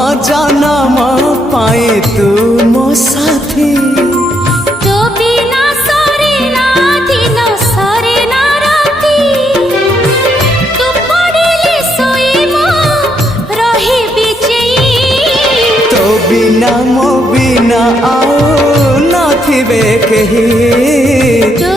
जनम पाए तू मो साथी तो बिना सरे ना दिन सरे ना राती तू पड़िले सोई मो रहे बिचेई तो बिना मो बिना आओ नथिबे केही तो